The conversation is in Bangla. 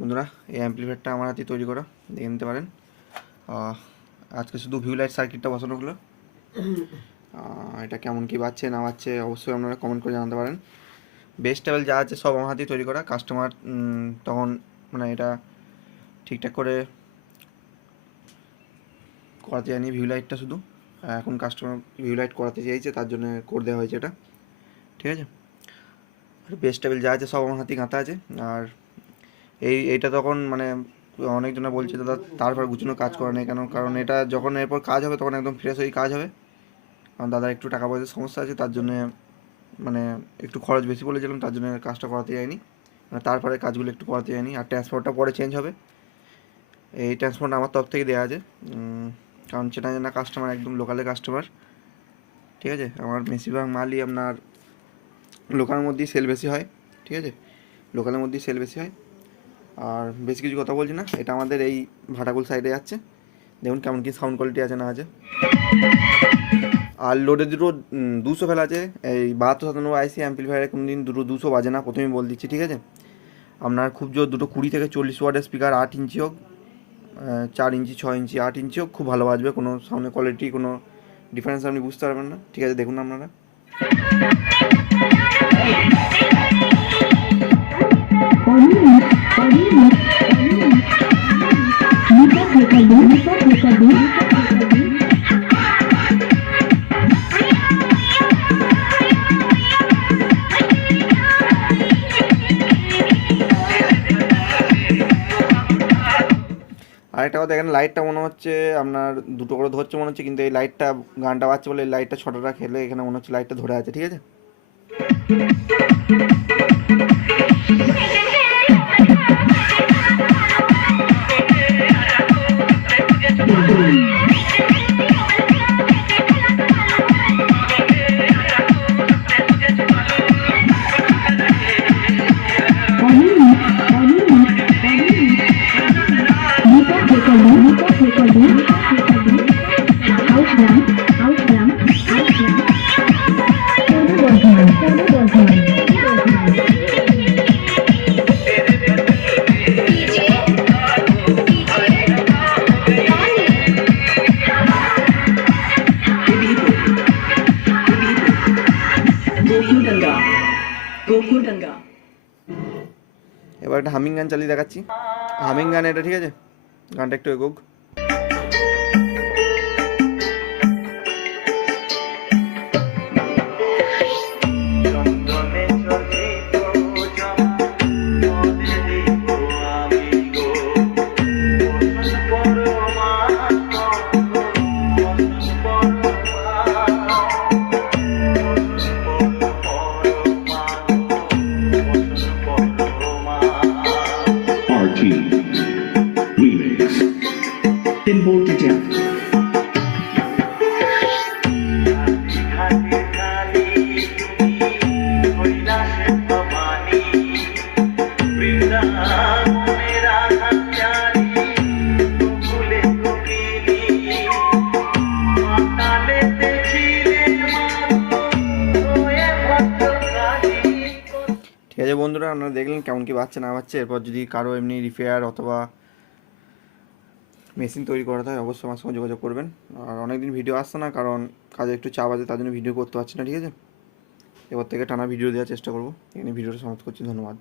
বন্ধুরা, এই অ্যাম্পলিফায়ারটা আমার হাতে তৈরি করা, দেখে নিতে পারেন। আজকে শুধু ভিউ লাইট সার্কিটটা বসানো হলো। এটা কেমন কী বাজছে না বাজছে অবশ্যই আপনারা কমেন্ট করে জানাতে পারেন। বেস টেবিল যা আছে সব আমার হাতেই তৈরি করা। কাস্টমার তখন মানে এটা ঠিকঠাক করে করাতে যায়নি, ভিউ লাইটটা শুধু। এখন কাস্টমার ভিউ লাইট করাতে চাইছে, তার জন্য করে দেওয়া হয়েছে এটা, ঠিক আছে। আর বেস টেবিল যা আছে সব আমার হাতেই গাঁথা আছে। আর এইটা তখন মানে অনেকজনে বলছে দাদা তারপর গুছানো কাজ করা নেই কেন, কারণ এটা যখন এরপর কাজ হবে তখন একদম ফ্রেশ হয়ে কাজ হবে। কারণ দাদা একটু টাকা পয়সার সমস্যা আছে, তার জন্যে মানে একটু খরচ বেশি বলেছিলাম, তার জন্য কাজটা করাতে যায়নি, মানে তারপরে কাজগুলো একটু করাতে যায়নি। আর ট্রান্সপোর্টটা পরে চেঞ্জ হবে, এই ট্রান্সপোর্ট আমার তরফ থেকে দেওয়া আছে, কারণ সেটা না কাস্টমার একদম লোকালের কাস্টমার, ঠিক আছে। আমার বেশিরভাগ মালই আপনার লোকালের মধ্যেই সেল বেশি হয়, ঠিক আছে, লোকালের মধ্যেই সেল বেশি হয়। আর বেশি কিছু কথা বলছি না, এটা আমাদের এই ভাটাকুল সাইডে যাচ্ছে, দেখুন কেমন কী সাউন্ড কোয়ালিটি আছে না আছে। আর লোডে দুটো 200 ফেলা আছে। এই 7297 আইসি অ্যাম্পলিফায়ারে কোনো দিন দুটো 200 বাজে না, প্রথমেই বল দিচ্ছি, ঠিক আছে। আপনার খুব জোর দুটো 20 থেকে 40 ওয়াটের স্পিকার, 8 ইঞ্চি হোক, 4 ইঞ্চি, 6 ইঞ্চি, 8 ইঞ্চি হোক, খুব ভালো বাজবে, কোনো সাউন্ডের কোয়ালিটি কোনো ডিফারেন্স আপনি বুঝতে পারবেন না, ঠিক আছে। দেখুন আপনারা আরেকটা কথা, এখানে লাইটটা মনে হচ্ছে আপনার দুটো করে ধরছে মনে হচ্ছে, কিন্তু এই লাইটটা গানটা বাজছে বলে এই লাইটটা ছোটোটা খেলে এখানে মনে হচ্ছে লাইটটা ধরে আছে, ঠিক আছে। এবার একটা হামিং গান চালিয়ে দেখাচ্ছি, হামিং গান এটা, ঠিক আছে। গানটা একটু এগোক। Remix. Symbol to death. ঠিক আছে বন্ধুরা, আপনারা দেখলেন কেমন কি বাজছে না বাজছে। এরপর যদি কারো এমনি রিপেয়ার অথবা মেশিন তৈরি করাতে হয় অবশ্যই আমার সঙ্গে যোগাযোগ করবেন। আর অনেকদিন ভিডিও আসছে না, কারণ কাজে একটু চাপ আছে, তার জন্য ভিডিও করতে পারছি না, ঠিক আছে। এবার থেকে টানা ভিডিও দেওয়ার চেষ্টা করবো। এখানে ভিডিওটা সমাপ্ত করছি, ধন্যবাদ।